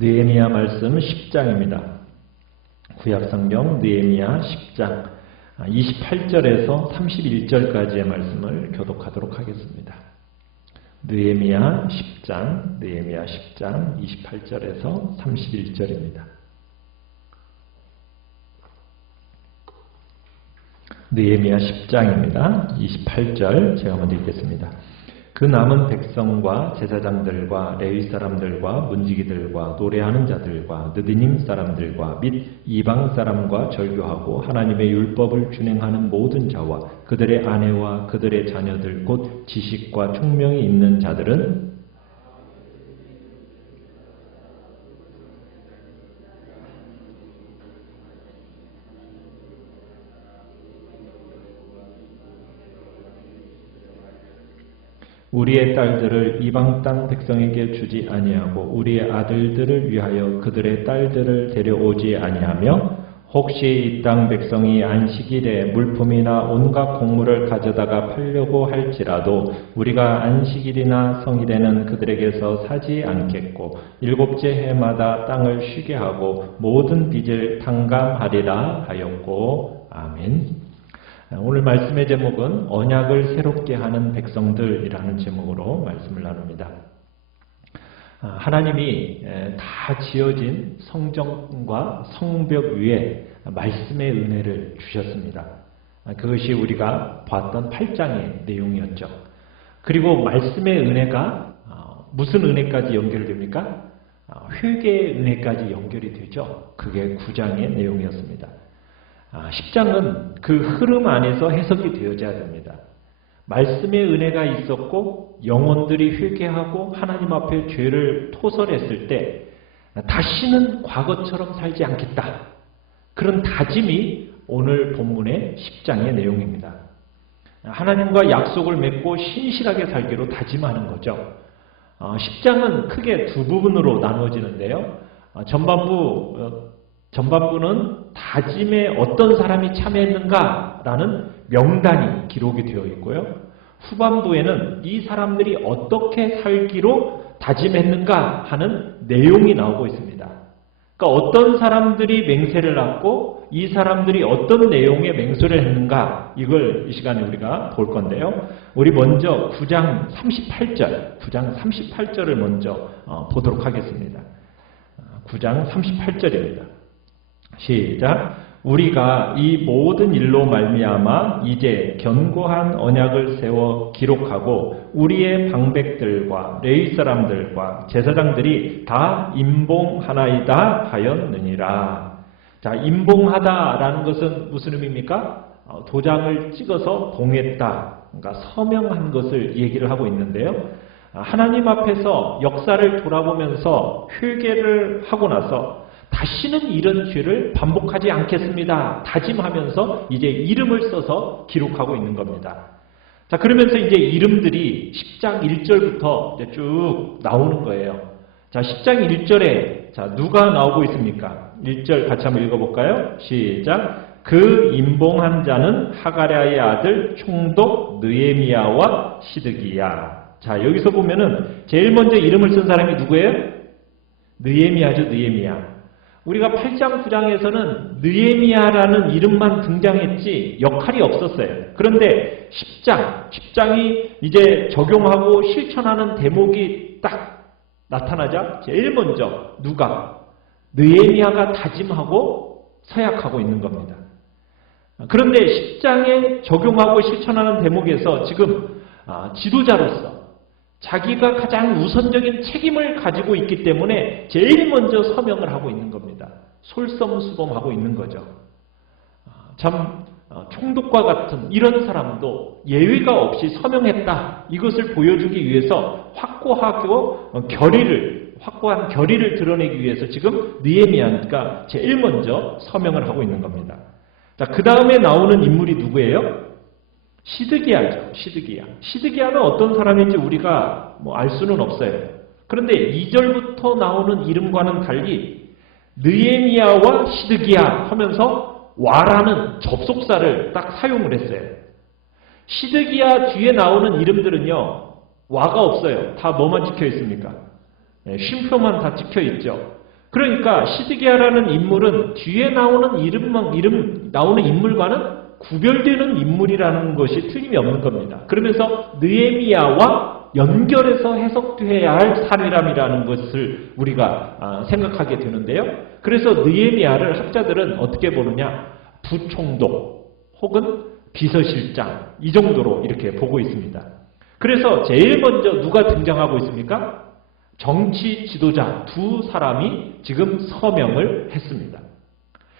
느헤미야 말씀 10장입니다. 구약성경 느헤미야 10장 28절에서 31절까지의 말씀을 교독하도록 하겠습니다. 느헤미야 10장 28절에서 31절입니다. 느헤미야 10장입니다. 28절 제가 먼저 읽겠습니다. 그 남은 백성과 제사장들과 레위 사람들과 문지기들과 노래하는 자들과 느디님 사람들과 및 이방 사람과 절교하고 하나님의 율법을 준행하는 모든 자와 그들의 아내와 그들의 자녀들 곧 지식과 총명이 있는 자들은 우리의 딸들을 이방 땅 백성에게 주지 아니하고 우리의 아들들을 위하여 그들의 딸들을 데려오지 아니하며 혹시 이 땅 백성이 안식일에 물품이나 온갖 곡물을 가져다가 팔려고 할지라도 우리가 안식일이나 성일에는 그들에게서 사지 않겠고 일곱째 해마다 땅을 쉬게 하고 모든 빚을 탕감하리라 하였고. 아멘. 오늘 말씀의 제목은 언약을 새롭게 하는 백성들이라는 제목으로 말씀을 나눕니다. 하나님이 다 지어진 성전과 성벽 위에 말씀의 은혜를 주셨습니다. 그것이 우리가 봤던 8장의 내용이었죠. 그리고 말씀의 은혜가 무슨 은혜까지 연결됩니까? 회개의 은혜까지 연결이 되죠. 그게 9장의 내용이었습니다. 10장은 그 흐름 안에서 해석이 되어져야 됩니다. 말씀의 은혜가 있었고 영혼들이 회개하고 하나님 앞에 죄를 토설했을 때 다시는 과거처럼 살지 않겠다. 그런 다짐이 오늘 본문의 10장의 내용입니다. 하나님과 약속을 맺고 신실하게 살기로 다짐하는 거죠. 10장은 크게 두 부분으로 나누어지는데요. 전반부는 다짐에 어떤 사람이 참여했는가라는 명단이 기록이 되어 있고요. 후반부에는 이 사람들이 어떻게 살기로 다짐했는가 하는 내용이 나오고 있습니다. 그러니까 어떤 사람들이 맹세를 하고 이 사람들이 어떤 내용의 맹세를 했는가, 이걸 이 시간에 우리가 볼 건데요. 우리 먼저 9장 38절을 먼저 보도록 하겠습니다. 9장 38절입니다. 시작. 우리가 이 모든 일로 말미암아 이제 견고한 언약을 세워 기록하고 우리의 방백들과 레위 사람들과 제사장들이 다 임봉하나이다 하였느니라. 자, 임봉하다라는 것은 무슨 의미입니까? 도장을 찍어서 봉했다. 그러니까 서명한 것을 얘기를 하고 있는데요. 하나님 앞에서 역사를 돌아보면서 회개를 하고 나서 다시는 이런 죄를 반복하지 않겠습니다. 다짐하면서 이제 이름을 써서 기록하고 있는 겁니다. 자, 그러면서 이제 이름들이 10장 1절부터 이제 쭉 나오는 거예요. 자, 10장 1절에 자, 누가 나오고 있습니까? 1절 같이 한번 읽어볼까요? 시작. 그 임봉한 자는 하가랴의 아들 총독 느헤미야와 시드기야. 자, 여기서 보면은 제일 먼저 이름을 쓴 사람이 누구예요? 느헤미야죠, 느헤미야. 우리가 8장, 9장에서는 느헤미야라는 이름만 등장했지 역할이 없었어요. 그런데 10장이 이제 적용하고 실천하는 대목이 딱 나타나자 제일 먼저 누가? 느헤미야가 다짐하고 서약하고 있는 겁니다. 그런데 10장에 적용하고 실천하는 대목에서 지금 지도자로서 자기가 가장 우선적인 책임을 가지고 있기 때문에 제일 먼저 서명을 하고 있는 겁니다. 솔선수범하고 있는 거죠. 참 총독과 같은 이런 사람도 예외가 없이 서명했다. 이것을 보여주기 위해서 확고한 결의를 드러내기 위해서 지금 느헤미야가 제일 먼저 서명을 하고 있는 겁니다. 자, 그 다음에 나오는 인물이 누구예요? 시드기야죠. 시드기야는 어떤 사람인지 우리가 알 수는 없어요. 그런데 2절부터 나오는 이름과는 달리 느헤미야와 시드기야 하면서 와라는 접속사를 딱 사용을 했어요. 시드기야 뒤에 나오는 이름들은요, 와가 없어요. 다 뭐만 찍혀 있습니까? 쉼표만 다 찍혀 있죠. 그러니까 시드기야라는 인물은 뒤에 나오는 나오는 인물과는 구별되는 인물이라는 것이 틀림이 없는 겁니다. 그러면서 느헤미야와 연결해서 해석되어야 할 사람이라는 것을 우리가 생각하게 되는데요. 그래서 느헤미야를 학자들은 어떻게 보느냐, 부총독 혹은 비서실장 이 정도로 이렇게 보고 있습니다. 그래서 제일 먼저 누가 등장하고 있습니까? 정치 지도자 두 사람이 지금 서명을 했습니다.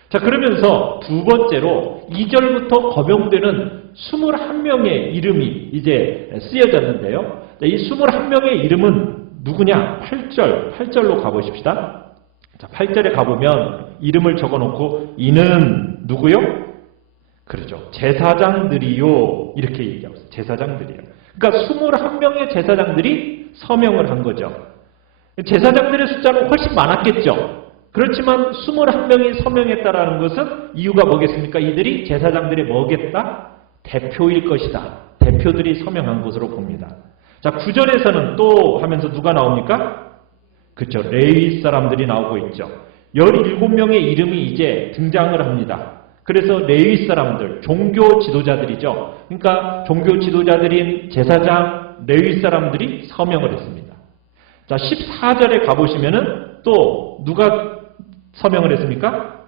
자, 그러면서 두 번째로 2절부터 거명되는 21명의 이름이 이제 쓰여졌는데요. 이 21명의 이름은 누구냐? 8절로 가보십시다. 자, 8절에 가보면 이름을 적어놓고 이는 누구요? 그렇죠. 제사장들이요. 이렇게 얘기하고 있어요. 제사장들이요. 그러니까 21명의 제사장들이 서명을 한 거죠. 제사장들의 숫자는 훨씬 많았겠죠. 그렇지만 21명이 서명했다라는 것은 이유가 뭐겠습니까? 이들이 제사장들의 뭐겠다? 대표일 것이다. 대표들이 서명한 것으로 봅니다. 자, 9절에서는 또 하면서 누가 나옵니까? 그렇죠. 레위 사람들이 나오고 있죠. 17명의 이름이 이제 등장을 합니다. 그래서 레위 사람들, 종교 지도자들이죠. 그러니까 종교 지도자들인 제사장, 레위 사람들이 서명을 했습니다. 자, 14절에 가보시면은 또 누가 서명을 했습니까?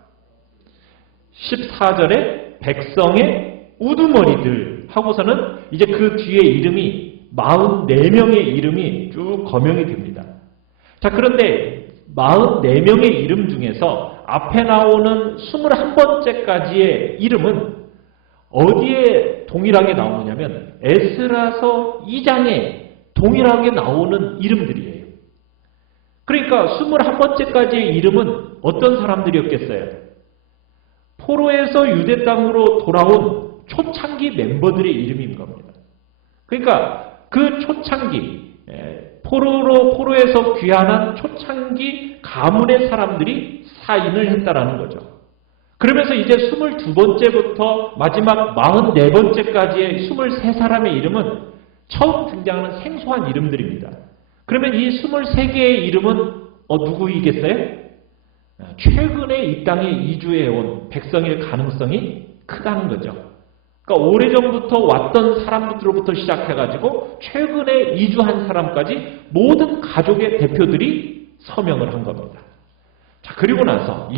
14절에 백성의 우두머리들 하고서는 이제 그 뒤에 이름이 44명의 이름이 쭉 거명이 됩니다. 자, 그런데 44명의 이름 중에서 앞에 나오는 21번째까지의 이름은 어디에 동일하게 나오느냐면 에스라서 2장에 동일하게 나오는 이름들이에요. 그러니까 21번째까지의 이름은 어떤 사람들이었겠어요? 포로에서 유대 땅으로 돌아온 초창기 멤버들의 이름인 겁니다. 그러니까 그 초창기, 포로에서 귀환한 초창기 가문의 사람들이 사인을 했다라는 거죠. 그러면서 이제 22번째부터 마지막 44번째까지의 23사람의 이름은 처음 등장하는 생소한 이름들입니다. 그러면 이 23개의 이름은 누구이겠어요? 최근에 이 땅에 이주해온 백성일 가능성이 크다는 거죠. 그러니까 오래전부터 왔던 사람들로부터 시작해가지고 최근에 이주한 사람까지 모든 가족의 대표들이 서명을 한 겁니다. 자, 그리고 나서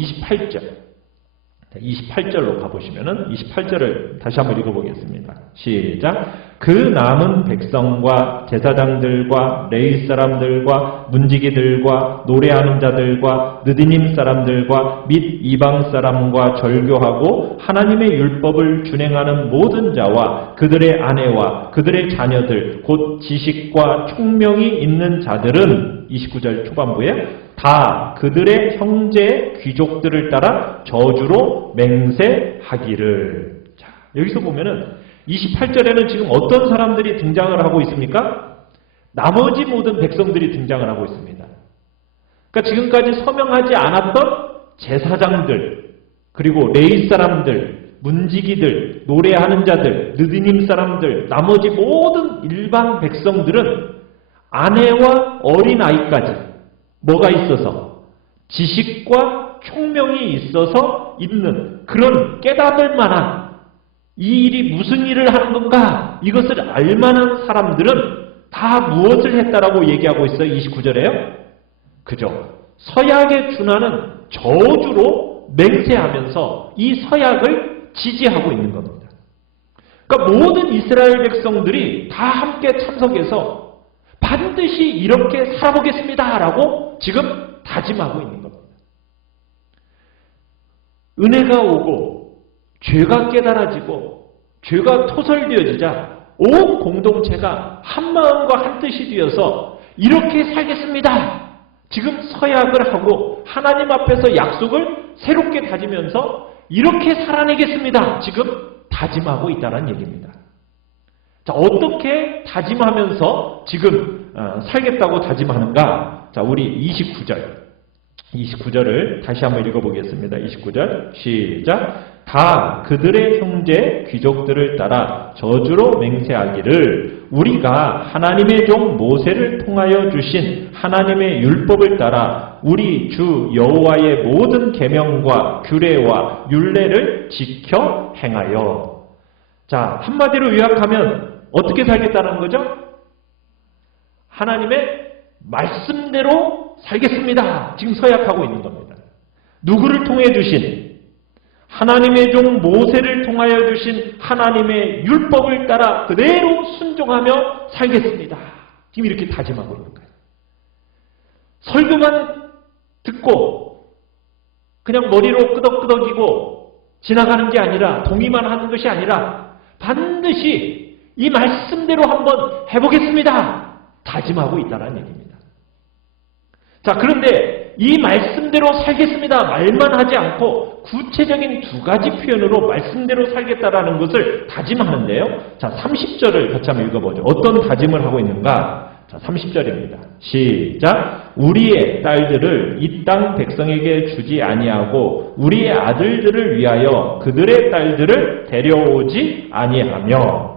28절로 가보시면은 28절을 다시 한번 읽어보겠습니다. 시작. 그 남은 백성과 제사장들과 레위 사람들과 문지기들과 노래하는 자들과 느디님 사람들과 및 이방 사람과 절교하고 하나님의 율법을 준행하는 모든 자와 그들의 아내와 그들의 자녀들 곧 지식과 총명이 있는 자들은 29절 초반부에 다 그들의 형제 귀족들을 따라 저주로 맹세하기를. 자, 여기서 보면은 28절에는 지금 어떤 사람들이 등장을 하고 있습니까? 나머지 모든 백성들이 등장을 하고 있습니다. 그러니까 지금까지 서명하지 않았던 제사장들, 그리고 레위 사람들, 문지기들, 노래하는 자들, 느디님 사람들, 나머지 모든 일반 백성들은 아내와 어린아이까지 뭐가 있어서 지식과 총명이 있어서 있는 그런 깨닫을 만한 이 일이 무슨 일을 하는 건가 이것을 알만한 사람들은 다 무엇을 했다라고 얘기하고 있어요? 29절에요. 그죠? 서약에 준하는 저주로 맹세하면서 이 서약을 지지하고 있는 겁니다. 그러니까 모든 이스라엘 백성들이 다 함께 참석해서 반드시 이렇게 살아보겠습니다 라고 지금 다짐하고 있는 겁니다. 은혜가 오고 죄가 깨달아지고 죄가 토설되어지자 온 공동체가 한 마음과 한 뜻이 되어서 이렇게 살겠습니다. 지금 서약을 하고 하나님 앞에서 약속을 새롭게 다지면서 이렇게 살아내겠습니다. 지금 다짐하고 있다는 얘기입니다. 자, 어떻게 다짐하면서 지금 살겠다고 다짐하는가? 자, 우리 29절. 29절을 다시 한번 읽어보겠습니다. 29절 시작. 다 그들의 형제 귀족들을 따라 저주로 맹세하기를 우리가 하나님의 종 모세를 통하여 주신 하나님의 율법을 따라 우리 주 여호와의 모든 계명과 규례와 율례를 지켜 행하여. 자, 한마디로 요약하면 어떻게 살겠다는 거죠? 하나님의 말씀대로 살겠습니다. 지금 서약하고 있는 겁니다. 누구를 통해 주신? 하나님의 종 모세를 통하여 주신 하나님의 율법을 따라 그대로 순종하며 살겠습니다. 지금 이렇게 다짐하고 있는 거예요. 설교만 듣고 그냥 머리로 끄덕끄덕이고 지나가는 게 아니라, 동의만 하는 것이 아니라 반드시 이 말씀대로 한번 해보겠습니다. 다짐하고 있다는 얘기입니다. 자, 그런데 이 말씀대로 살겠습니다 말만 하지 않고 구체적인 두 가지 표현으로 말씀대로 살겠다라는 것을 다짐하는데요. 자, 30절을 같이 한번 읽어보죠. 어떤 다짐을 하고 있는가? 자, 30절입니다. 시작. 우리의 딸들을 이 땅 백성에게 주지 아니하고 우리의 아들들을 위하여 그들의 딸들을 데려오지 아니하며.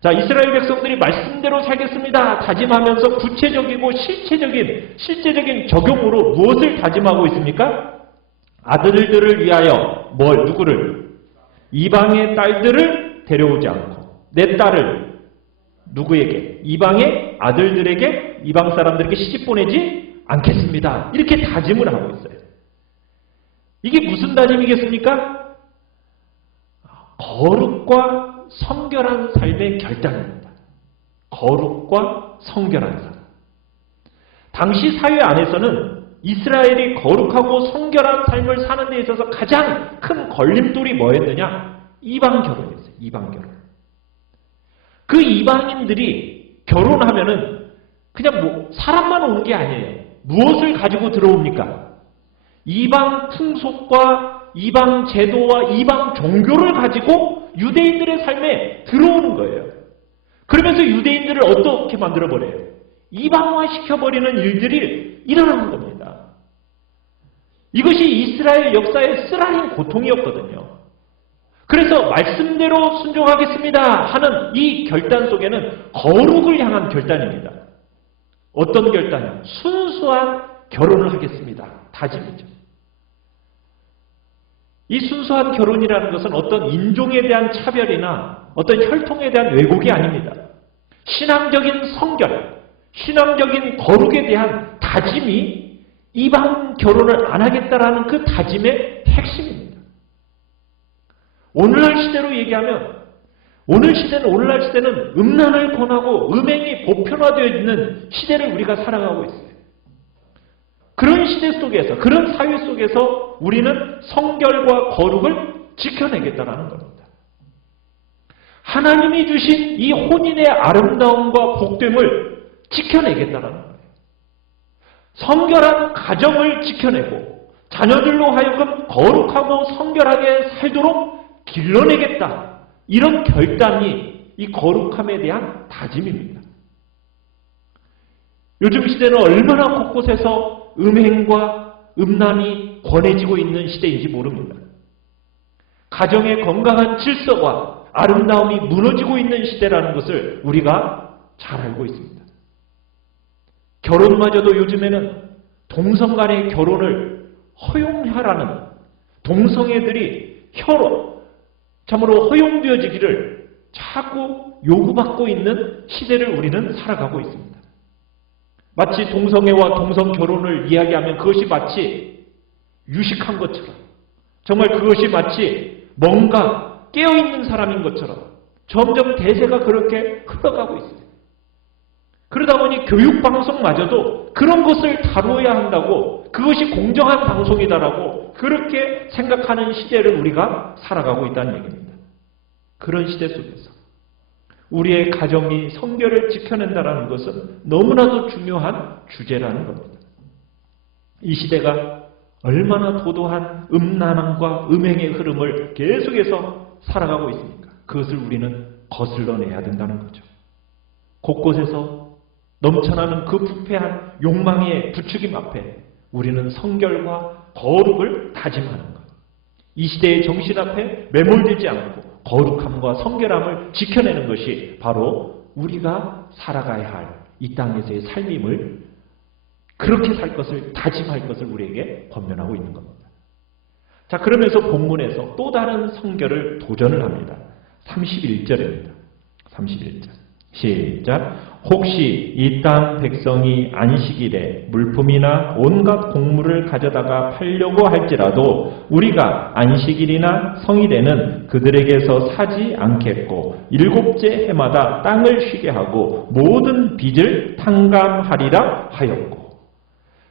자, 이스라엘 백성들이 말씀대로 살겠습니다 다짐하면서 구체적이고 실제적인 적용으로 무엇을 다짐하고 있습니까? 아들들을 위하여 누구를? 이방의 딸들을 데려오지 않고 내 딸을 누구에게? 이방의 아들들에게, 이방 사람들에게 시집 보내지 않겠습니다. 이렇게 다짐을 하고 있어요. 이게 무슨 다짐이겠습니까? 거룩과 성결한 삶의 결단입니다. 거룩과 성결한 삶. 당시 사회 안에서는 이스라엘이 거룩하고 성결한 삶을 사는 데 있어서 가장 큰 걸림돌이 뭐였느냐? 이방 결혼이었어요. 이방 결혼. 그 이방인들이 결혼하면은 그냥 사람만 오는 게 아니에요. 무엇을 가지고 들어옵니까? 이방 풍속과 이방 제도와 이방 종교를 가지고 유대인들의 삶에 들어오는 거예요. 그러면서 유대인들을 어떻게 만들어버려요? 이방화시켜버리는 일들이 일어나는 겁니다. 이것이 이스라엘 역사의 쓰라린 고통이었거든요. 그래서 말씀대로 순종하겠습니다 하는 이 결단 속에는 거룩을 향한 결단입니다. 어떤 결단이요? 순수한 결혼을 하겠습니다. 다짐이죠. 이 순수한 결혼이라는 것은 어떤 인종에 대한 차별이나 어떤 혈통에 대한 왜곡이 아닙니다. 신앙적인 성결, 신앙적인 거룩에 대한 다짐이 이방 결혼을 안 하겠다라는 그 다짐의 핵심입니다. 오늘날 시대로 얘기하면 오늘날 시대는 음란을 권하고 음행이 보편화되어 있는 시대를 우리가 살아가고 있어요. 그런 시대 속에서, 그런 사회 속에서 우리는 성결과 거룩을 지켜내겠다는 겁니다. 하나님이 주신 이 혼인의 아름다움과 복됨을 지켜내겠다는 거예요. 성결한 가정을 지켜내고 자녀들로 하여금 거룩하고 성결하게 살도록 길러내겠다. 이런 결단이 이 거룩함에 대한 다짐입니다. 요즘 시대는 얼마나 곳곳에서 음행과 음란이 권해지고 있는 시대인지 모릅니다. 가정의 건강한 질서와 아름다움이 무너지고 있는 시대라는 것을 우리가 잘 알고 있습니다. 결혼마저도 요즘에는 동성 간의 결혼을 허용하라는 동성애들이 참으로 허용되어지기를 자꾸 요구받고 있는 시대를 우리는 살아가고 있습니다. 마치 동성애와 동성결혼을 이야기하면 그것이 마치 유식한 것처럼, 정말 그것이 마치 뭔가 깨어있는 사람인 것처럼 점점 대세가 그렇게 흘러가고 있어요. 그러다 보니 교육방송마저도 그런 것을 다루어야 한다고, 그것이 공정한 방송이다라고 그렇게 생각하는 시대를 우리가 살아가고 있다는 얘기입니다. 그런 시대 속에서 우리의 가정이 성결을 지켜낸다는 것은 너무나도 중요한 주제라는 겁니다. 이 시대가 얼마나 도도한 음란함과 음행의 흐름을 계속해서 살아가고 있습니까? 그것을 우리는 거슬러내야 된다는 거죠. 곳곳에서 넘쳐나는 그 부패한 욕망의 부추김 앞에 우리는 성결과 거룩을 다짐하는 것. 이 시대의 정신 앞에 매몰되지 않고 거룩함과 성결함을 지켜내는 것이 바로 우리가 살아가야 할 이 땅에서의 삶임을, 그렇게 살 것을 다짐할 것을 우리에게 권면하고 있는 겁니다. 자, 그러면서 본문에서 또 다른 성결을 도전을 합니다. 31절입니다. 31절. 시작. 혹시 이 땅 백성이 안식일에 물품이나 온갖 곡물을 가져다가 팔려고 할지라도 우리가 안식일이나 성일에는 그들에게서 사지 않겠고 일곱째 해마다 땅을 쉬게 하고 모든 빚을 탕감하리라 하였고.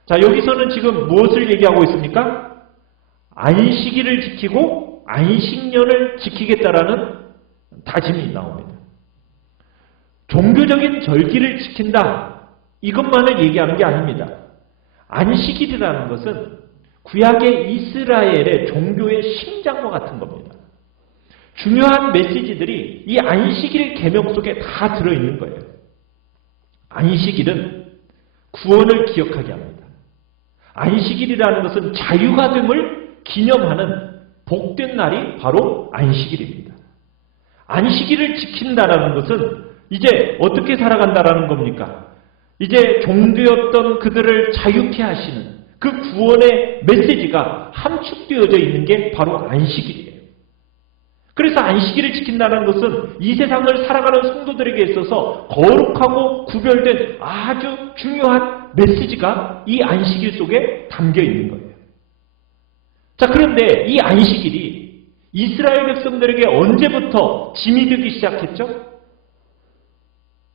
자, 여기서는 지금 무엇을 얘기하고 있습니까? 안식일을 지키고 안식년을 지키겠다라는 다짐이 나옵니다. 종교적인 절기를 지킨다, 이것만을 얘기하는 게 아닙니다. 안식일이라는 것은 구약의 이스라엘의 종교의 심장과 같은 겁니다. 중요한 메시지들이 이 안식일 계명 속에 다 들어있는 거예요. 안식일은 구원을 기억하게 합니다. 안식일이라는 것은 자유가 됨을 기념하는 복된 날이 바로 안식일입니다. 안식일을 지킨다라는 것은 이제 어떻게 살아간다라는 겁니까? 이제 종되었던 그들을 자유케 하시는 그 구원의 메시지가 함축되어져 있는 게 바로 안식일이에요. 그래서 안식일을 지킨다는 것은 이 세상을 살아가는 성도들에게 있어서 거룩하고 구별된 아주 중요한 메시지가 이 안식일 속에 담겨 있는 거예요. 자, 그런데 이 안식일이 이스라엘 백성들에게 언제부터 짐이 되기 시작했죠?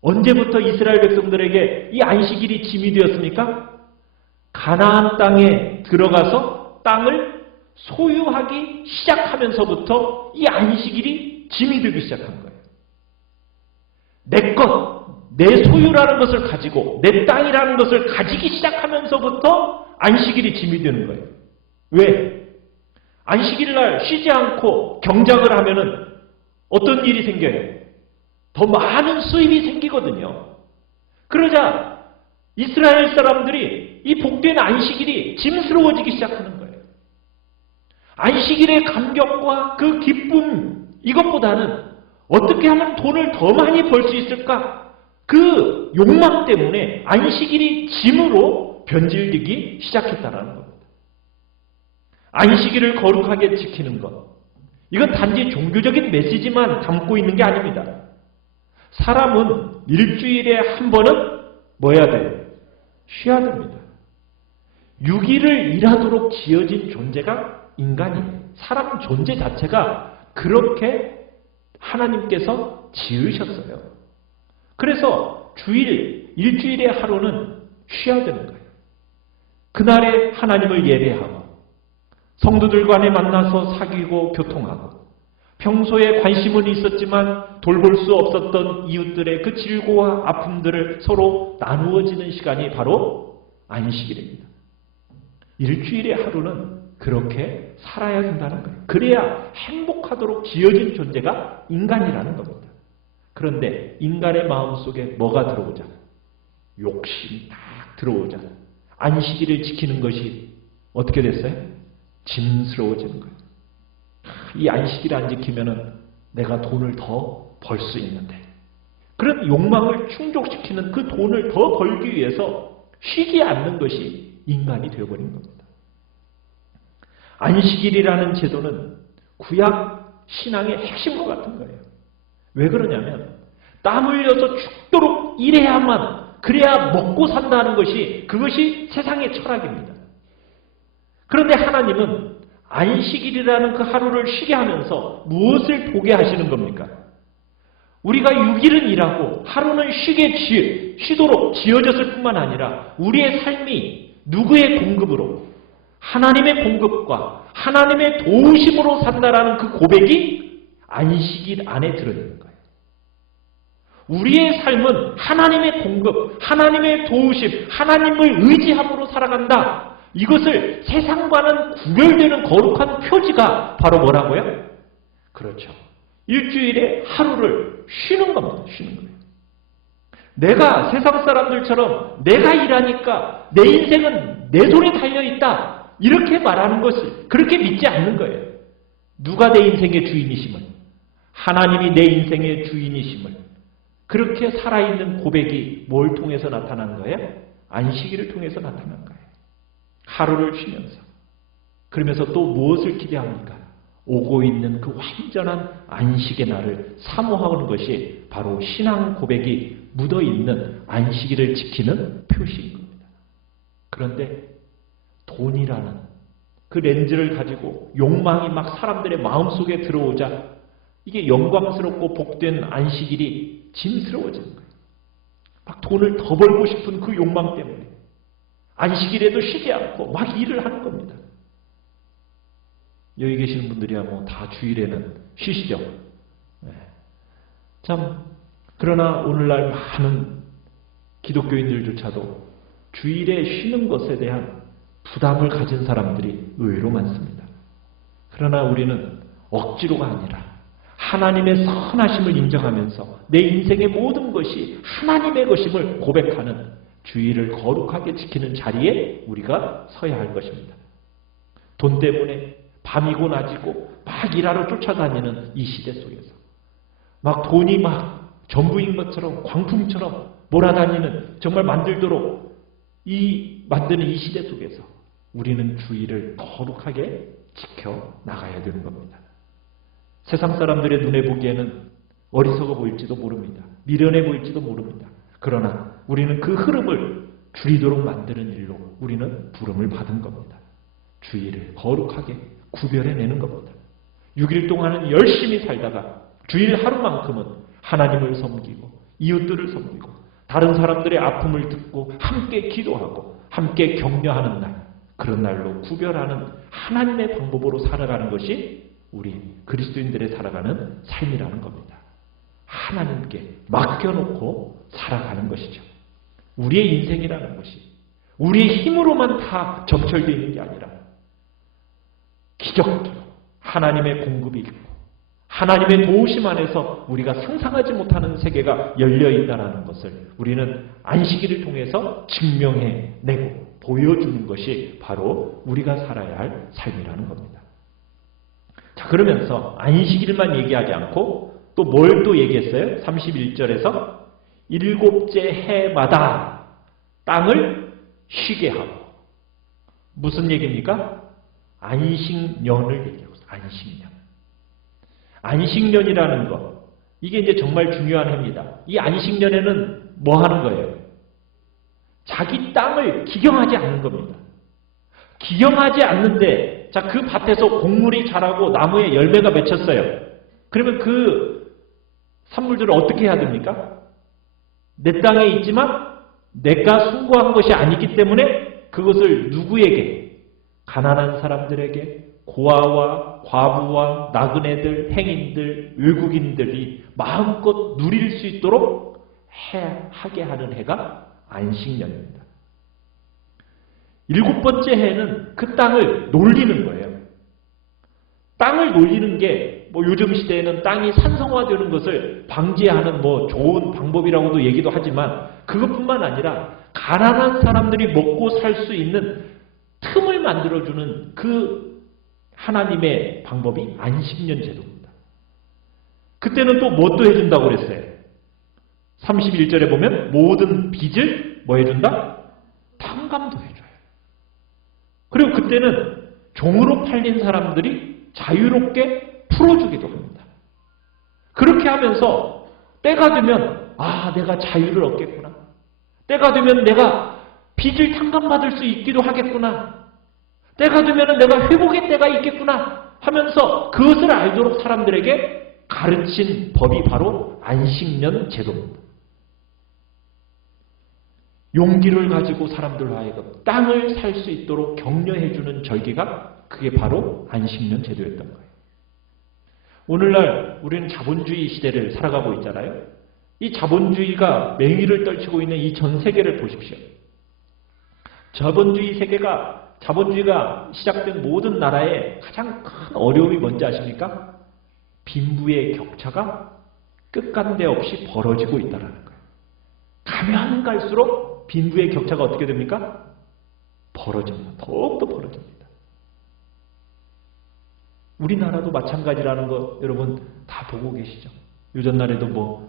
언제부터 이스라엘 백성들에게 이 안식일이 짐이 되었습니까? 가나안 땅에 들어가서 땅을 소유하기 시작하면서부터 이 안식일이 짐이 되기 시작한 거예요. 내 것, 내 소유라는 것을 가지고 내 땅이라는 것을 가지기 시작하면서부터 안식일이 짐이 되는 거예요. 왜? 안식일날 쉬지 않고 경작을 하면은 어떤 일이 생겨요? 더 많은 수입이 생기거든요. 그러자 이스라엘 사람들이 이 복된 안식일이 짐스러워지기 시작하는 거예요. 안식일의 감격과 그 기쁨, 이것보다는 어떻게 하면 돈을 더 많이 벌 수 있을까? 그 욕망 때문에 안식일이 짐으로 변질되기 시작했다는 겁니다. 안식일을 거룩하게 지키는 것, 이건 단지 종교적인 메시지만 담고 있는 게 아닙니다. 사람은 일주일에 한 번은 뭐 해야 돼요? 쉬어야 됩니다. 6일을 일하도록 지어진 존재가 인간이에요. 사람 존재 자체가 그렇게 하나님께서 지으셨어요. 그래서 일주일에 하루는 쉬어야 되는 거예요. 그날에 하나님을 예배하고 성도들 간에 만나서 사귀고 교통하고 평소에 관심은 있었지만 돌볼 수 없었던 이웃들의 그 질고와 아픔들을 서로 나누어지는 시간이 바로 안식일입니다. 일주일에 하루는 그렇게 살아야 된다는 거예요. 그래야 행복하도록 지어진 존재가 인간이라는 겁니다. 그런데 인간의 마음속에 뭐가 들어오자? 욕심이 딱 들어오자. 안식일을 지키는 것이 어떻게 됐어요? 짐스러워지는 거예요. 이 안식일 안 지키면은 내가 돈을 더 벌 수 있는데, 그런 욕망을 충족시키는 그 돈을 더 벌기 위해서 쉬지 않는 것이 인간이 되어버린 겁니다. 안식일이라는 제도는 구약 신앙의 핵심과 같은 거예요. 왜 그러냐면 땀 흘려서 죽도록 일해야만, 그래야 먹고 산다는 것이, 그것이 세상의 철학입니다. 그런데 하나님은 안식일이라는 그 하루를 쉬게 하면서 무엇을 보게 하시는 겁니까? 우리가 6일은 일하고 하루는 쉬도록 지어졌을 뿐만 아니라 우리의 삶이 누구의 공급으로? 하나님의 공급과 하나님의 도우심으로 산다라는 그 고백이 안식일 안에 들어있는 거예요. 우리의 삶은 하나님의 공급, 하나님의 도우심, 하나님을 의지함으로 살아간다. 이것을 세상과는 구별되는 거룩한 표지가 바로 뭐라고요? 그렇죠. 일주일에 하루를 쉬는 겁니다. 쉬는 거예요. 내가 세상 사람들처럼 내가 일하니까 내 인생은 내 손에 달려있다. 이렇게 말하는 것이 그렇게 믿지 않는 거예요. 누가 내 인생의 주인이심을, 하나님이 내 인생의 주인이심을, 그렇게 살아있는 고백이 뭘 통해서 나타난 거예요? 안식일을 통해서 나타난 거예요. 하루를 쉬면서. 그러면서 또 무엇을 기대합니까? 오고 있는 그 완전한 안식의 날을 사모하는 것이 바로 신앙 고백이 묻어있는 안식일을 지키는 표시인 겁니다. 그런데 돈이라는 그 렌즈를 가지고 욕망이 막 사람들의 마음속에 들어오자 이게 영광스럽고 복된 안식일이 짐스러워지는 거예요. 막 돈을 더 벌고 싶은 그 욕망 때문에 안식일에도 쉬지 않고 막 일을 하는 겁니다. 여기 계시는 분들이야 뭐 다 주일에는 쉬시죠. 네. 참 그러나 오늘날 많은 기독교인들조차도 주일에 쉬는 것에 대한 부담을 가진 사람들이 의외로 많습니다. 그러나 우리는 억지로가 아니라 하나님의 선하심을 인정하면서 내 인생의 모든 것이 하나님의 것임을 고백하는 주일을 거룩하게 지키는 자리에 우리가 서야 할 것입니다. 돈 때문에 밤이고 낮이고 막 일하러 쫓아다니는 이 시대 속에서 막 돈이 막 전부인 것처럼 광풍처럼 몰아다니는 정말 만들도록 만드는 이 시대 속에서 우리는 주일을 거룩하게 지켜 나가야 되는 겁니다. 세상 사람들의 눈에 보기에는 어리석어 보일지도 모릅니다. 미련해 보일지도 모릅니다. 그러나 우리는 그 흐름을 줄이도록 만드는 일로 우리는 부름을 받은 겁니다. 주일을 거룩하게 구별해내는 겁니다. 6일 동안은 열심히 살다가 주일 하루만큼은 하나님을 섬기고 이웃들을 섬기고 다른 사람들의 아픔을 듣고 함께 기도하고 함께 격려하는 날, 그런 날로 구별하는 하나님의 방법으로 살아가는 것이 우리 그리스도인들의 살아가는 삶이라는 겁니다. 하나님께 맡겨놓고 살아가는 것이죠. 우리의 인생이라는 것이 우리의 힘으로만 다 점철되어 있는 게 아니라 기적적으로 하나님의 공급이 있고 하나님의 도우심 안에서 우리가 상상하지 못하는 세계가 열려있다는 것을 우리는 안식일을 통해서 증명해내고 보여주는 것이 바로 우리가 살아야 할 삶이라는 겁니다. 자, 그러면서 안식일만 얘기하지 않고 또 뭘 또 얘기했어요? 31절에서 일곱째 해마다 땅을 쉬게 하고. 무슨 얘기입니까? 안식년을 얘기하고 있어요. 안식년. 안식년이라는 것, 이게 이제 정말 중요한 해입니다. 이 안식년에는 뭐 하는 거예요? 자기 땅을 기경하지 않는 겁니다. 기경하지 않는데, 자, 그 밭에서 곡물이 자라고 나무에 열매가 맺혔어요. 그러면 그 산물들을 어떻게 해야 됩니까? 내 땅에 있지만 내가 숭고한 것이 아니기 때문에 그것을 누구에게? 가난한 사람들에게, 고아와 과부와 나그네들, 행인들, 외국인들이 마음껏 누릴 수 있도록 하게 하는 해가 안식년입니다. 7번째 해는 그 땅을 놀리는 거예요. 땅을 놀리는 게 요즘 시대에는 땅이 산성화되는 것을 방지하는 좋은 방법이라고도 얘기도 하지만 그것뿐만 아니라 가난한 사람들이 먹고 살 수 있는 틈을 만들어주는 그 하나님의 방법이 안식년 제도입니다. 그때는 또 뭐 또 해준다고 그랬어요? 31절에 보면 모든 빚을 뭐 해준다? 탕감도 해줘요. 그리고 그때는 종으로 팔린 사람들이 자유롭게 풀어주기도 합니다. 그렇게 하면서 때가 되면 내가 자유를 얻겠구나. 때가 되면 내가 빚을 탕감받을 수 있기도 하겠구나. 때가 되면 내가 회복의 때가 있겠구나 하면서 그것을 알도록 사람들에게 가르친 법이 바로 안식년 제도입니다. 용기를 가지고 사람들로 하여금 땅을 살 수 있도록 격려해주는 절기가 그게 바로 안식년 제도였던 거예요. 오늘날 우리는 자본주의 시대를 살아가고 있잖아요. 이 자본주의가 맹위를 떨치고 있는 이 전 세계를 보십시오. 자본주의가 시작된 모든 나라의 가장 큰 어려움이 뭔지 아십니까? 빈부의 격차가 끝간데 없이 벌어지고 있다는 거예요. 가면 갈수록 빈부의 격차가 어떻게 됩니까? 벌어집니다. 더욱더 벌어집니다. 우리나라도 마찬가지라는 거 여러분 다 보고 계시죠? 유전날에도 뭐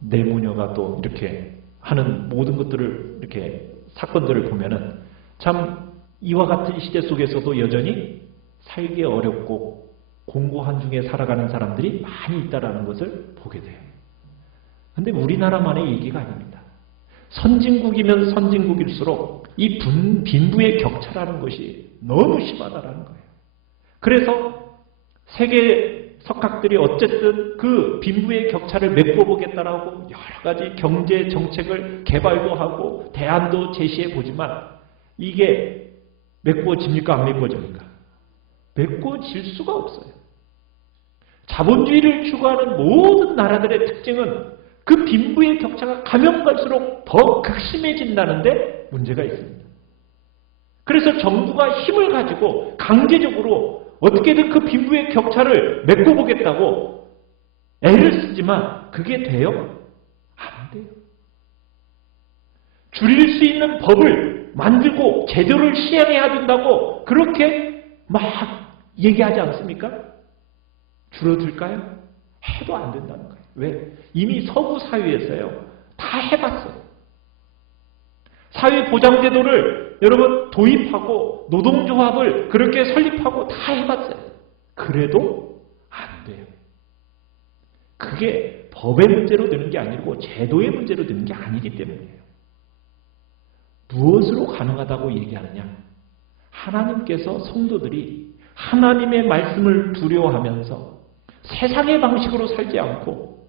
내모녀가 또 이렇게 하는 모든 것들을 이렇게 사건들을 보면은 참 이와 같은 시대 속에서도 여전히 살기 어렵고 공고한 중에 살아가는 사람들이 많이 있다는 것을 보게 돼요. 그런데 우리나라만의 얘기가 아닙니다. 선진국이면 선진국일수록 이 빈부의 격차라는 것이 너무 심하다는 거예요. 그래서 세계 석학들이 어쨌든 그 빈부의 격차를 메꿔보겠다라고 여러 가지 경제 정책을 개발도 하고 대안도 제시해 보지만 이게 메꿔집니까? 안 메꿔집니까? 메꿔질 수가 없어요. 자본주의를 추구하는 모든 나라들의 특징은 그 빈부의 격차가 가면 갈수록 더 극심해진다는데 문제가 있습니다. 그래서 정부가 힘을 가지고 강제적으로 어떻게든 그 빈부의 격차를 메꿔보겠다고 애를 쓰지만 그게 돼요? 안 돼요. 줄일 수 있는 법을 만들고 제도를 시행해야 된다고 그렇게 막 얘기하지 않습니까? 줄어들까요? 해도 안 된다는 거예요. 왜? 이미 서구 사회에서요. 다 해봤어요. 사회보장제도를 여러분 도입하고 노동조합을 그렇게 설립하고 다 해봤어요. 그래도 안 돼요. 그게 법의 문제로 되는 게 아니고 제도의 문제로 되는 게 아니기 때문이에요. 무엇으로 가능하다고 얘기하느냐? 하나님께서 성도들이 하나님의 말씀을 두려워하면서 세상의 방식으로 살지 않고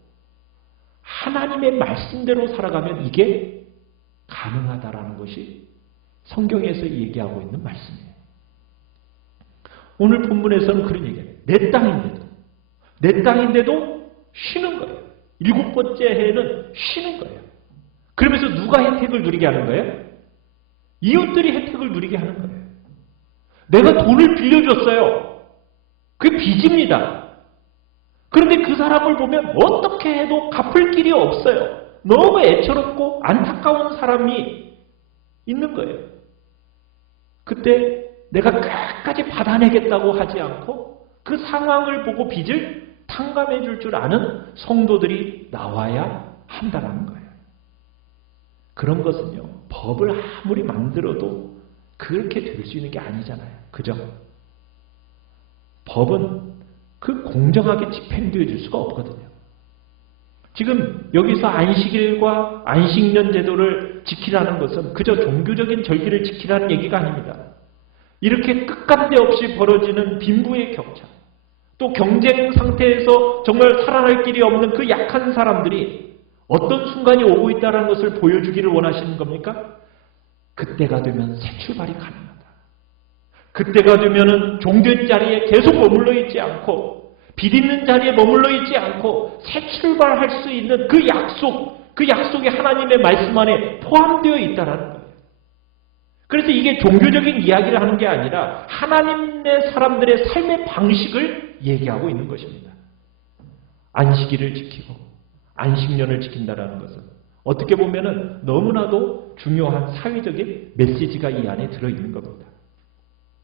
하나님의 말씀대로 살아가면 이게 가능하다라는 것이 성경에서 얘기하고 있는 말씀이에요. 오늘 본문에서는 그런 얘기예요. 내 땅인데도 쉬는 거예요. 7번째 해에는 쉬는 거예요. 그러면서 누가 혜택을 누리게 하는 거예요? 이웃들이 혜택을 누리게 하는 거예요. 내가 돈을 빌려줬어요. 그게 빚입니다. 그런데 그 사람을 보면 어떻게 해도 갚을 길이 없어요. 너무 애처롭고 안타까운 사람이 있는 거예요. 그때 내가 끝까지 받아내겠다고 하지 않고 그 상황을 보고 빚을 탕감해 줄 줄 아는 성도들이 나와야 한다는 거예요. 그런 것은요. 법을 아무리 만들어도 그렇게 될 수 있는 게 아니잖아요. 그죠? 법은 그 공정하게 집행되어질 수가 없거든요. 지금 여기서 안식일과 안식년 제도를 지키라는 것은 그저 종교적인 절기를 지키라는 얘기가 아닙니다. 이렇게 끝간데 없이 벌어지는 빈부의 격차, 또 경쟁 상태에서 정말 살아날 길이 없는 그 약한 사람들이 어떤 순간이 오고 있다는 것을 보여주기를 원하시는 겁니까? 그때가 되면 새 출발이 가능하다. 그때가 되면은 종된 자리에 계속 머물러 있지 않고 빚 있는 자리에 머물러 있지 않고 새 출발할 수 있는 그 약속이 하나님의 말씀 안에 포함되어 있다는 거예요. 그래서 이게 종교적인 이야기를 하는 게 아니라 하나님의 사람들의 삶의 방식을 얘기하고 있는 것입니다. 안식일을 지키고 안식년을 지킨다는 것은 어떻게 보면은 너무나도 중요한 사회적인 메시지가 이 안에 들어있는 겁니다.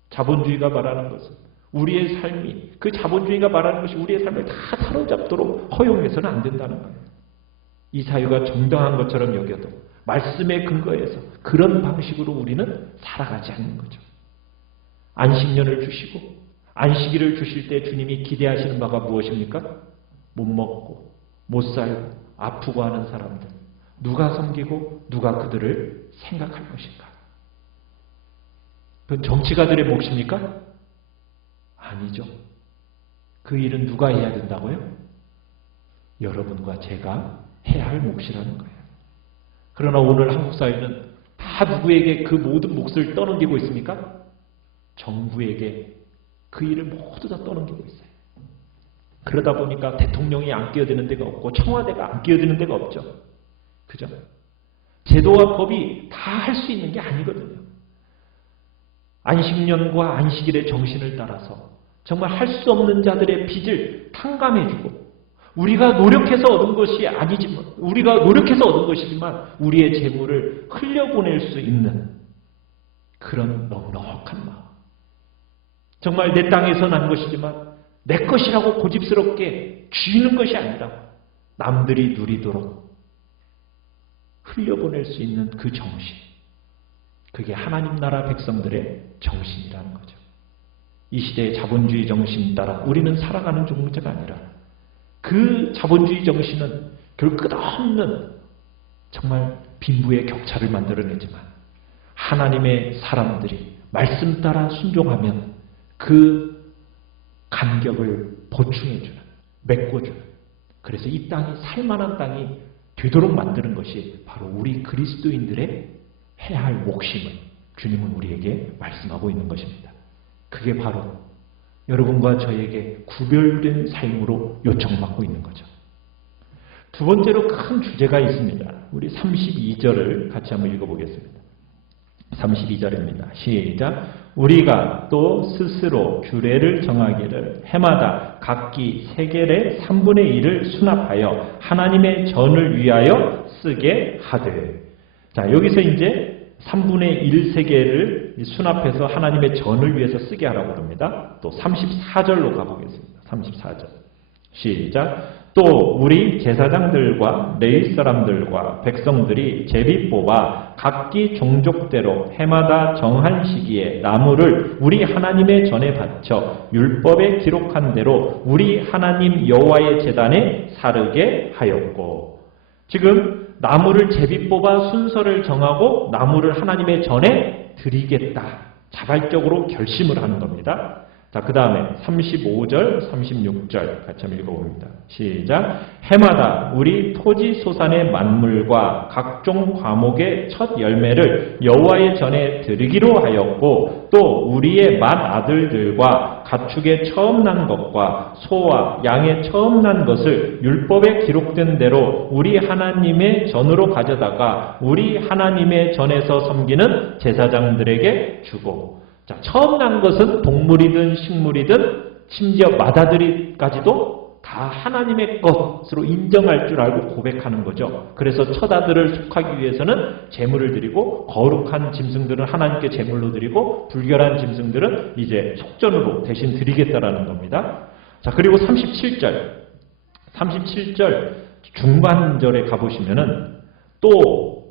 자본주의가 말하는 것은 우리의 삶이 그 자본주의가 말하는 것이 우리의 삶을 다 사로잡도록 허용해서는 안 된다는 거예요. 이 사유가 정당한 것처럼 여겨도 말씀의 근거에서 그런 방식으로 우리는 살아가지 않는 거죠. 안식년을 주시고 안식일을 주실 때 주님이 기대하시는 바가 무엇입니까? 못 먹고 못 살고 아프고 하는 사람들 누가 섬기고 누가 그들을 생각할 것인가? 그건 정치가들의 몫입니까? 아니죠. 그 일은 누가 해야 된다고요? 여러분과 제가 해야 할 몫이라는 거예요. 그러나 오늘 한국 사회는 다 누구에게 그 모든 몫을 떠넘기고 있습니까? 정부에게 그 일을 모두 다 떠넘기고 있어요. 그러다 보니까 대통령이 안 끼어드는 데가 없고 청와대가 안 끼어드는 데가 없죠. 그죠? 제도와 법이 다 할 수 있는 게 아니거든요. 안식년과 안식일의 정신을 따라서 정말 할 수 없는 자들의 빚을 탕감해주고 우리가 노력해서 얻은 것이 아니지만, 우리가 노력해서 얻은 것이지만 우리의 재물을 흘려보낼 수 있는 그런 넉넉한 마음. 정말 내 땅에서 난 것이지만 내 것이라고 고집스럽게 쥐는 것이 아니라 남들이 누리도록 흘려보낼 수 있는 그 정신. 그게 하나님 나라 백성들의 정신이라는 거죠. 이 시대의 자본주의 정신 따라 우리는 살아가는 존재가 아니라 그 자본주의 정신은 결국 끝없는 정말 빈부의 격차를 만들어내지만 하나님의 사람들이 말씀 따라 순종하면 그 간격을 보충해주는, 메꿔주는, 그래서 이 땅이 살만한 땅이 되도록 만드는 것이 바로 우리 그리스도인들의 해야 할 몫임을 주님은 우리에게 말씀하고 있는 것입니다. 그게 바로 여러분과 저에게 구별된 삶으로 요청받고 있는 거죠. 두 번째로 큰 주제가 있습니다. 우리 32절을 같이 한번 읽어보겠습니다. 32절입니다. 시작. 우리가 또 스스로 규례를 정하기를 해마다 각기 세겔의 3분의 1을 수납하여 하나님의 전을 위하여 쓰게 하되. 자, 여기서 이제 3분의 1 세겔을 수납해서 하나님의 전을 위해서 쓰게 하라고 합니다. 또 34절로 가보겠습니다. 34절. 시작. 또 우리 제사장들과 레위 사람들과 백성들이 제비 뽑아 각기 종족대로 해마다 정한 시기에 나무를 우리 하나님의 전에 바쳐 율법에 기록한 대로 우리 하나님 여호와의 제단에 사르게 하였고. 지금 나무를 제비 뽑아 순서를 정하고 나무를 하나님의 전에 드리겠다. 자발적으로 결심을 하는 겁니다. 자, 그 다음에 35절, 36절 같이 한번 읽어봅니다. 시작. 해마다 우리 토지 소산의 만물과 각종 과목의 첫 열매를 여호와의 전에 드리기로 하였고, 또 우리의 맏 아들들과 가축의 처음 난 것과 소와 양의 처음 난 것을 율법에 기록된 대로 우리 하나님의 전으로 가져다가 우리 하나님의 전에서 섬기는 제사장들에게 주고. 자, 처음 난 것은 동물이든 식물이든 심지어 맏아들까지도 다 하나님의 것으로 인정할 줄 알고 고백하는 거죠. 그래서 첫 아들을 속하기 위해서는 제물을 드리고, 거룩한 짐승들은 하나님께 제물로 드리고, 불결한 짐승들은 이제 속전으로 대신 드리겠다라는 겁니다. 자, 그리고 37절 중반절에 가보시면은 또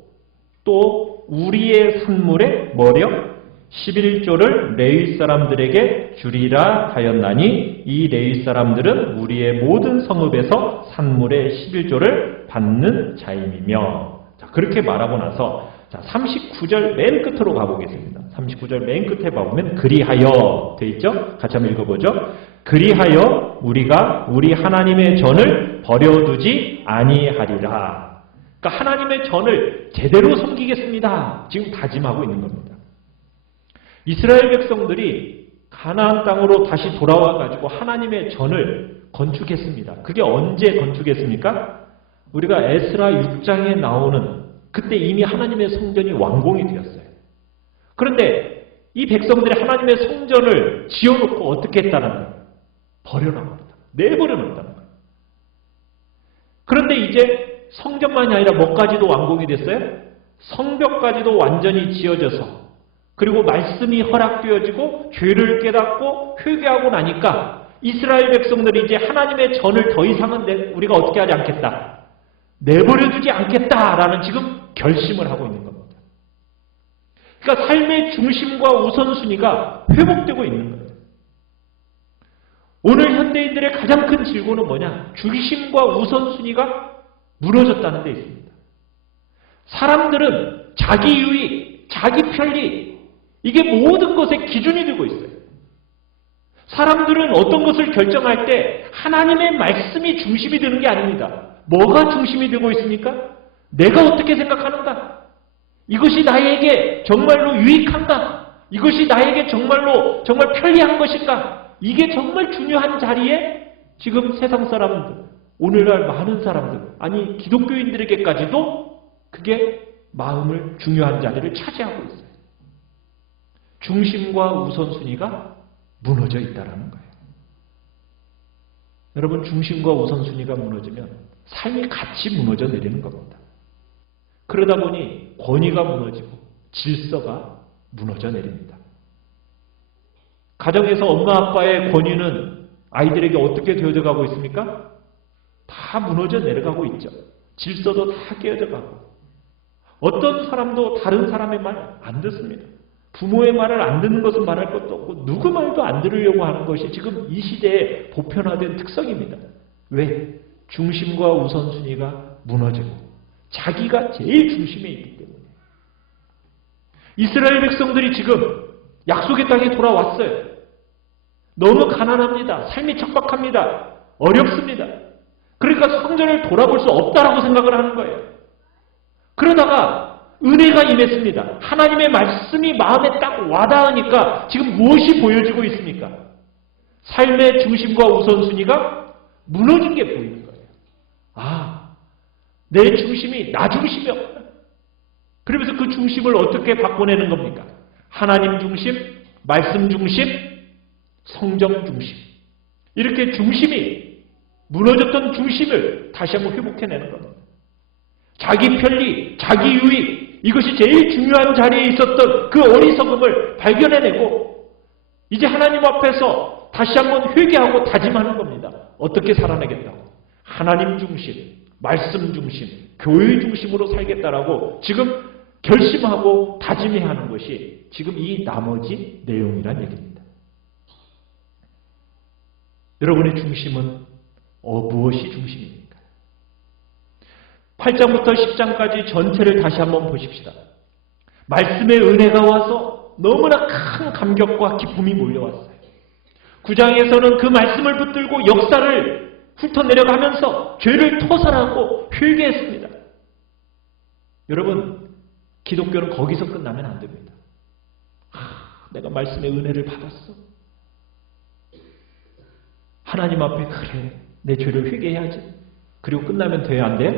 우리의 산물에 뭐려? 11조를 레위 사람들에게 주리라 하였나니 이 레위 사람들은 우리의 모든 성읍에서 산물의 11조를 받는 자임이며. 자, 그렇게 말하고 나서 39절 맨 끝으로 가보겠습니다. 39절 맨 끝에 보면 그리하여 돼 있죠? 같이 한번 읽어보죠. 그리하여 우리가 우리 하나님의 전을 버려두지 아니하리라. 그러니까 하나님의 전을 제대로 섬기겠습니다. 지금 다짐하고 있는 겁니다. 이스라엘 백성들이 가나안 땅으로 다시 돌아와가지고 하나님의 전을 건축했습니다. 그게 언제 건축했습니까? 우리가 에스라 6장에 나오는 그때 이미 하나님의 성전이 완공이 되었어요. 그런데 이 백성들이 하나님의 성전을 지어놓고 어떻게 했다는 거예요? 버려놔버렸다. 내버려놓았다는 거예요. 그런데 이제 성전만이 아니라 뭐까지도 완공이 됐어요? 성벽까지도 완전히 지어져서, 그리고 말씀이 허락되어지고 죄를 깨닫고 회개하고 나니까 이스라엘 백성들이 이제 하나님의 전을 더 이상은 우리가 어떻게 하지 않겠다. 내버려두지 않겠다라는 지금 결심을 하고 있는 겁니다. 그러니까 삶의 중심과 우선순위가 회복되고 있는 거예요. 오늘 현대인들의 가장 큰 질고는 뭐냐? 중심과 우선순위가 무너졌다는 데 있습니다. 사람들은 자기 유익, 자기 편리, 이게 모든 것의 기준이 되고 있어요. 사람들은 어떤 것을 결정할 때 하나님의 말씀이 중심이 되는 게 아닙니다. 뭐가 중심이 되고 있습니까? 내가 어떻게 생각하는가? 이것이 나에게 정말로 유익한가? 이것이 나에게 정말 편리한 것인가? 이게 정말 중요한 자리에 지금 세상 사람들, 오늘날 많은 사람들, 아니 기독교인들에게까지도 그게 마음을 중요한 자리를 차지하고 있어요. 중심과 우선순위가 무너져 있다는 거예요. 여러분, 중심과 우선순위가 무너지면 삶이 같이 무너져 내리는 겁니다. 그러다 보니 권위가 무너지고 질서가 무너져 내립니다. 가정에서 엄마 아빠의 권위는 아이들에게 어떻게 되어져 가고 있습니까? 다 무너져 내려가고 있죠. 질서도 다 깨어져 가고. 어떤 사람도 다른 사람의 말 안 듣습니다. 부모의 말을 안 듣는 것은 말할 것도 없고 누구 말도 안 들으려고 하는 것이 지금 이 시대의 보편화된 특성입니다. 왜? 중심과 우선순위가 무너지고 자기가 제일 중심에 있기 때문에. 이스라엘 백성들이 지금 약속의 땅에 돌아왔어요. 너무 가난합니다. 삶이 척박합니다. 어렵습니다. 그러니까 성전을 돌아볼 수 없다라고 생각을 하는 거예요. 그러다가 은혜가 임했습니다. 하나님의 말씀이 마음에 딱 와닿으니까 지금 무엇이 보여지고 있습니까? 삶의 중심과 우선순위가 무너진 게 보이는 거예요. 아, 내 중심이 나 중심이었구나. 그러면서 그 중심을 어떻게 바꿔내는 겁니까? 하나님 중심, 말씀 중심, 성정 중심. 이렇게 중심이 무너졌던 중심을 다시 한번 회복해내는 겁니다. 자기 편리, 자기 유익, 이것이 제일 중요한 자리에 있었던 그 어리석음을 발견해내고 이제 하나님 앞에서 다시 한번 회개하고 다짐하는 겁니다. 어떻게 살아내겠다고? 하나님 중심, 말씀 중심, 교회 중심으로 살겠다라고 지금 결심하고 다짐해야 하는 것이 지금 이 나머지 내용이란 얘기입니다. 여러분의 중심은 무엇이 중심입니까? 8장부터 10장까지 전체를 다시 한번 보십시다. 말씀의 은혜가 와서 너무나 큰 감격과 기쁨이 몰려왔어요. 9장에서는 그 말씀을 붙들고 역사를 훑어내려가면서 죄를 토설하고 회개했습니다. 여러분, 기독교는 거기서 끝나면 안 됩니다. 내가 말씀의 은혜를 받았어. 하나님 앞에 그래, 내 죄를 회개해야지. 그리고 끝나면 돼요, 안 돼요?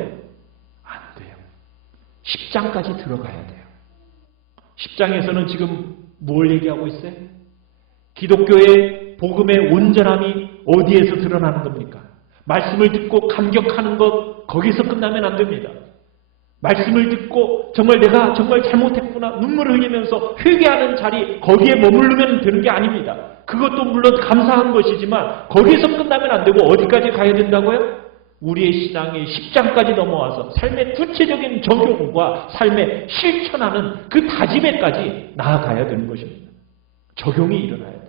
안 돼요. 10장까지 들어가야 돼요. 10장에서는 지금 뭘 얘기하고 있어요? 기독교의 복음의 온전함이 어디에서 드러나는 겁니까? 말씀을 듣고 감격하는 것, 거기서 끝나면 안 됩니다. 말씀을 듣고 정말 내가 정말 잘못했구나 눈물을 흘리면서 회개하는 자리, 거기에 머무르면 되는 게 아닙니다. 그것도 물론 감사한 것이지만 거기에서 끝나면 안 되고 어디까지 가야 된다고요? 우리의 신앙이 10장까지 넘어와서 삶의 구체적인 적용과 삶의 실천하는 그 다짐에까지 나아가야 되는 것입니다. 적용이 일어나야 돼요.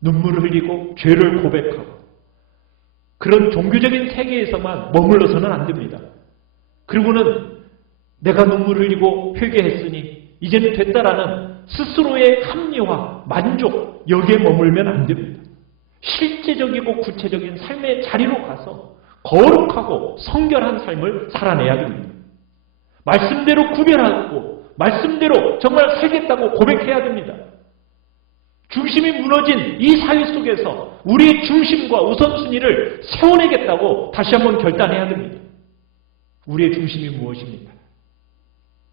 눈물을 흘리고 죄를 고백하고 그런 종교적인 세계에서만 머물러서는 안 됩니다. 그리고는 내가 눈물을 흘리고 회개했으니 이제는 됐다라는 스스로의 합리화, 만족, 여기에 머물면 안 됩니다. 실제적이고 구체적인 삶의 자리로 가서 거룩하고 성결한 삶을 살아내야 됩니다. 말씀대로 구별하고 말씀대로 정말 살겠다고 고백해야 됩니다. 중심이 무너진 이 사회 속에서 우리의 중심과 우선순위를 세워내겠다고 다시 한번 결단해야 됩니다. 우리의 중심이 무엇입니까?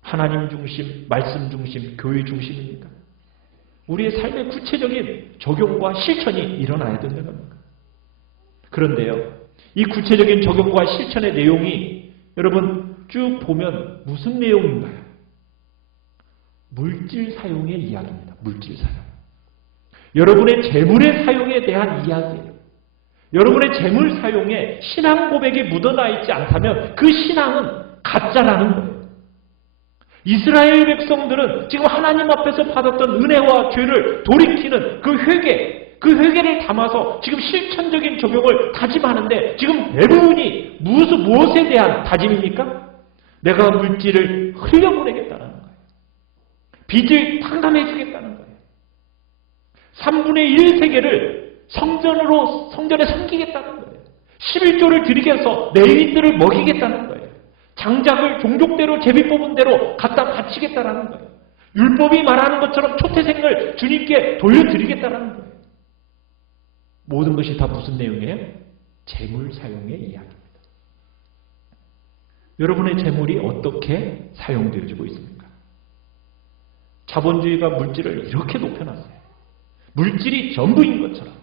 하나님 중심, 말씀 중심, 교회 중심입니까? 우리의 삶의 구체적인 적용과 실천이 일어나야 된다는 겁니다. 그런데요, 이 구체적인 적용과 실천의 내용이 여러분 쭉 보면 무슨 내용인가요? 물질 사용의 이야기입니다. 물질 사용. 여러분의 재물의 사용에 대한 이야기예요. 여러분의 재물 사용에 신앙 고백이 묻어나 있지 않다면 그 신앙은 가짜라는 거예요. 이스라엘 백성들은 지금 하나님 앞에서 받았던 은혜와 죄를 돌이키는 그 회개를 담아서 지금 실천적인 적용을 다짐하는데 지금 대부분이 무엇에 대한 다짐입니까? 내가 물질을 흘려보내겠다는 거예요. 빚을 탕감해 주겠다는 거예요. 3분의 1 세계를 성전에 섬기겠다는 거예요. 11조를 드리게 해서 레위인들을 먹이겠다는 거예요. 장작을 종족대로 제비 뽑은 대로 갖다 바치겠다는 거예요. 율법이 말하는 것처럼 초태생을 주님께 돌려드리겠다는 거예요. 모든 것이 다 무슨 내용이에요? 재물 사용의 이야기입니다. 여러분의 재물이 어떻게 사용되어지고 있습니까? 자본주의가 물질을 이렇게 높여놨어요. 물질이 전부인 것처럼.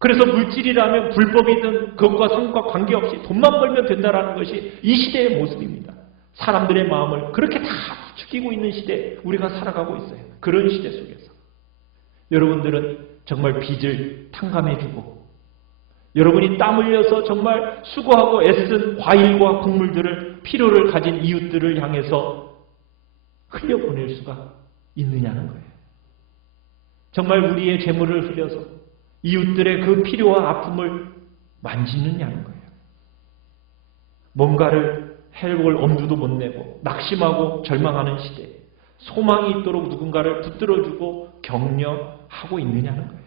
그래서 물질이라면 불법이든 그것과 상관과 관계없이 돈만 벌면 된다라는 것이 이 시대의 모습입니다. 사람들의 마음을 그렇게 다 죽이고 있는 시대에 우리가 살아가고 있어요. 그런 시대 속에서 여러분들은 정말 빚을 탕감해주고 여러분이 땀 흘려서 정말 수고하고 애쓴 과일과 곡물들을 필요를 가진 이웃들을 향해서 흘려보낼 수가 있느냐는 거예요. 정말 우리의 재물을 흘려서 이웃들의 그 필요와 아픔을 만지느냐는 거예요. 뭔가를 해볼 엄두도 못 내고 낙심하고 절망하는 시대에 소망이 있도록 누군가를 붙들어주고 격려하고 있느냐는 거예요.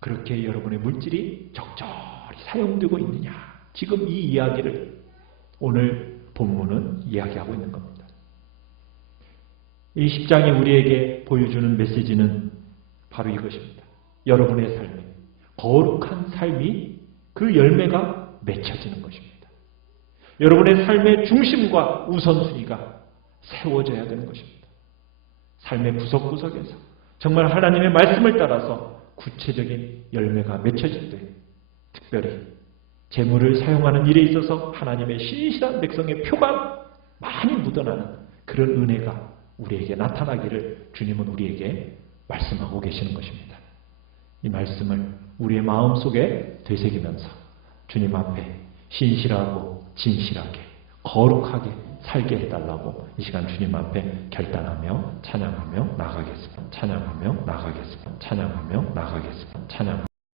그렇게 여러분의 물질이 적절히 사용되고 있느냐. 지금 이 이야기를 오늘 본문은 이야기하고 있는 겁니다. 이 10장이 우리에게 보여주는 메시지는 바로 이것입니다. 여러분의 삶에 거룩한 삶이 그 열매가 맺혀지는 것입니다. 여러분의 삶의 중심과 우선순위가 세워져야 되는 것입니다. 삶의 구석구석에서 정말 하나님의 말씀을 따라서 구체적인 열매가 맺혀질 때 특별히 재물을 사용하는 일에 있어서 하나님의 신실한 백성의 표가 많이 묻어나는 그런 은혜가 우리에게 나타나기를 주님은 우리에게 말씀하고 계시는 것입니다. 이 말씀을 우리의 마음속에 되새기면서 주님 앞에 신실하고 진실하게 거룩하게 살게 해달라고 이 시간 주님 앞에 결단하며 찬양하며 나가겠습니다. 찬양하며 나가겠습니다. 찬양하며 나가겠습니다. 찬양하며